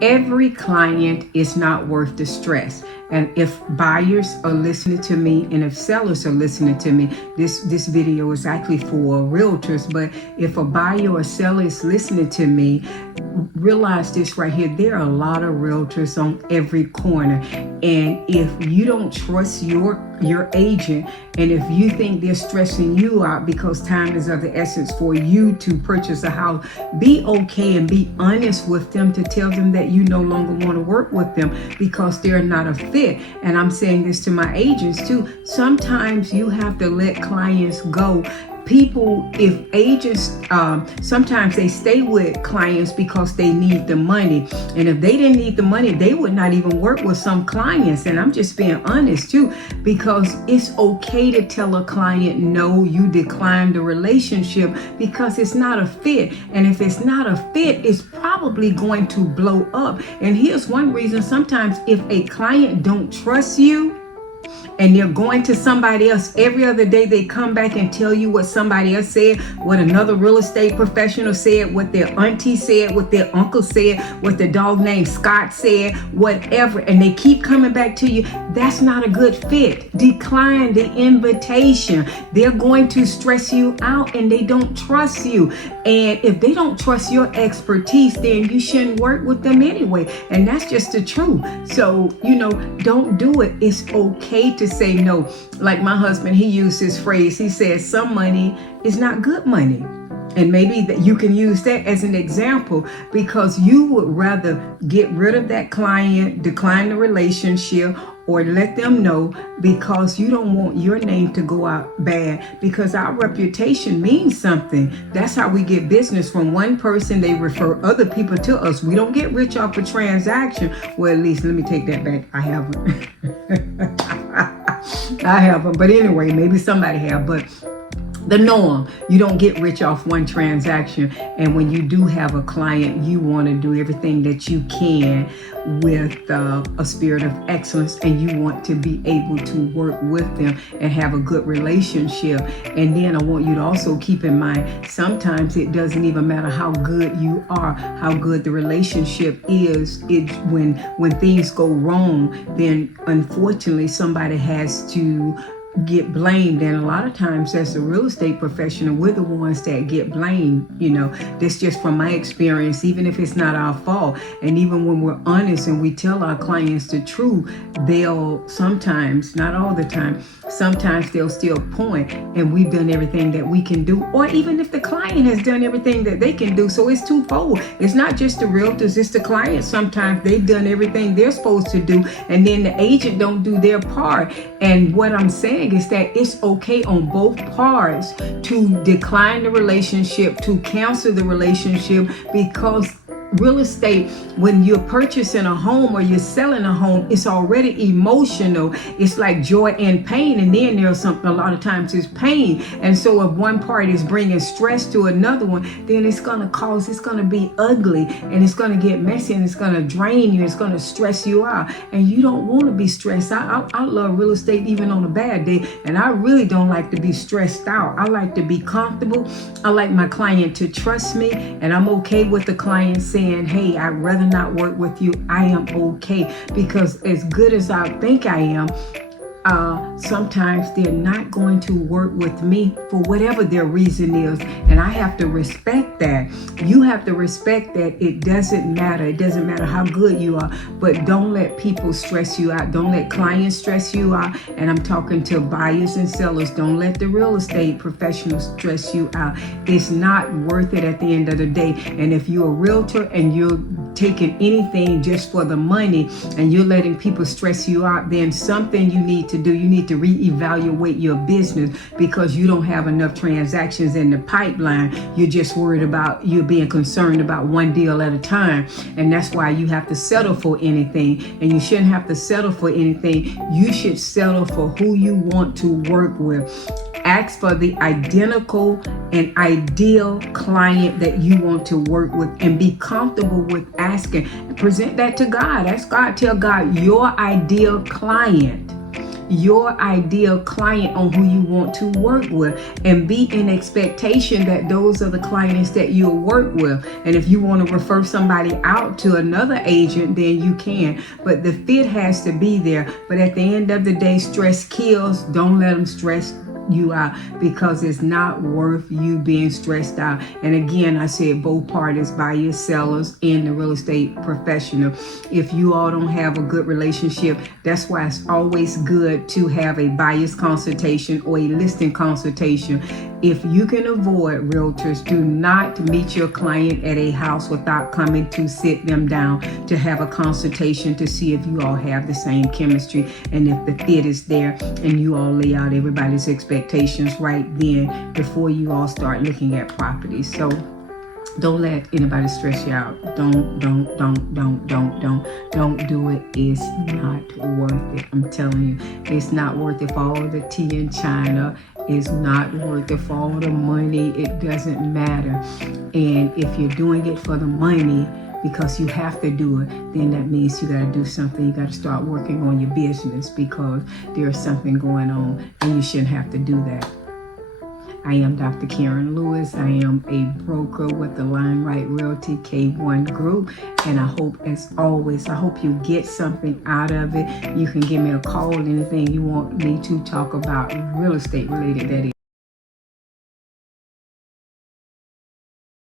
Every client is not worth the stress. And if buyers are listening to me and if sellers are listening to me, this video is actually for realtors. But if a buyer or seller is listening to me, realize this right here. There are a lot of realtors on every corner. And if you don't trust your agent, and if you think they're stressing you out because time is of the essence for you to purchase a house, be okay and be honest with them to tell them that you no longer want to work with them because they're not a fit. And I'm saying this to my agents too. Sometimes you have to let clients go. People, if agents, sometimes they stay with clients because they need the money. And if they didn't need the money, they would not even work with some clients. And I'm just being honest too, because it's okay to tell a client, no, you decline the relationship because it's not a fit. And if it's not a fit, it's probably going to blow up. And here's one reason. Sometimes if a client don't trust you, and they're going to somebody else every other day, they come back and tell you what somebody else said, what another real estate professional said, what their auntie said, what their uncle said, what the dog named Scott said, whatever, and they keep coming back to you. That's not a good fit. Decline the invitation. They're going to stress you out and they don't trust you. And if they don't trust your expertise, then you shouldn't work with them anyway. And that's just the truth. So, don't do it. It's okay to say no. Like my husband, he used this phrase. He said, some money is not good money. And maybe that you can use that as an example because you would rather get rid of that client, decline the relationship, or let them know because you don't want your name to go out bad, because our reputation means something. That's how we get business from one person. They refer other people to us. We don't get rich off a transaction. Well, at least let me take that back. I haven't. I haven't. But anyway, maybe somebody have. But the norm, you don't get rich off one transaction. And when you do have a client, you want to do everything that you can with a spirit of excellence, and you want to be able to work with them and have a good relationship. And then I want you to also keep in mind, sometimes it doesn't even matter how good you are, how good the relationship is. When things go wrong, then unfortunately somebody has to get blamed. And a lot of times as a real estate professional, we're the ones that get blamed. This just from my experience, even if it's not our fault. And even when we're honest and we tell our clients the truth, they'll sometimes, not all the time, sometimes they'll still point, and we've done everything that we can do, or even if the client has done everything that they can do. So it's twofold. It's not just the realtors, it's the client. Sometimes they've done everything they're supposed to do, and then the agent don't do their part. And what I'm saying is that it's okay on both parts to decline the relationship, to cancel the relationship, because real estate, when you're purchasing a home or you're selling a home, it's already emotional. It's like joy and pain, and then there's something, a lot of times it's pain. And so if one party is bringing stress to another one, then it's going to be ugly, and it's going to get messy, and it's going to drain you, it's going to stress you out, and you don't want to be stressed out. I love real estate even on a bad day, and I really don't like to be stressed out. I like to be comfortable. I like my client to trust me, and I'm okay with the client saying, hey, I'd rather not work with you. I am okay, because as good as I think I am, sometimes they're not going to work with me for whatever their reason is. And I have to respect that. You have to respect that. It doesn't matter. It doesn't matter how good you are, but don't let people stress you out. Don't let clients stress you out. And I'm talking to buyers and sellers. Don't let the real estate professionals stress you out. It's not worth it at the end of the day. And if you're a realtor and you're taking anything just for the money and you're letting people stress you out, then something you need to do. You need to reevaluate your business, because you don't have enough transactions in the pipeline. You're just you're being concerned about one deal at a time. And that's why you have to settle for anything. And you shouldn't have to settle for anything. You should settle for who you want to work with. Ask for the identical and ideal client that you want to work with, and be comfortable with asking. Present that to God. Ask God, tell God your ideal client. your ideal client on who you want to work with, and be in expectation that those are the clients that you'll work with. And if you want to refer somebody out to another agent, then you can, but the fit has to be there. But at the end of the day, stress kills. Don't let them stress you out, because it's not worth you being stressed out. And again, I said both parties, buyers, sellers, and the real estate professional. If you all don't have a good relationship, that's why it's always good to have a buyer's consultation or a listing consultation. If you can avoid, realtors, do not meet your client at a house without coming to sit them down to have a consultation to see if you all have the same chemistry and if the fit is there, and you all lay out everybody's expectations right then before you all start looking at properties. So don't let anybody stress you out. Don't do it. It's not worth it. I'm telling you, it's not worth it for all the tea in China. It's not worth it for all the money. It doesn't matter. And if you're doing it for the money because you have to do it, then that means you got to do something. You got to start working on your business, because there's something going on and you shouldn't have to do that. I am Dr. Karen Lewis. I am a broker with the Limelight Realty K1 Group. And I hope, as always, I hope you get something out of it. You can give me a call, anything you want me to talk about real estate related, that is.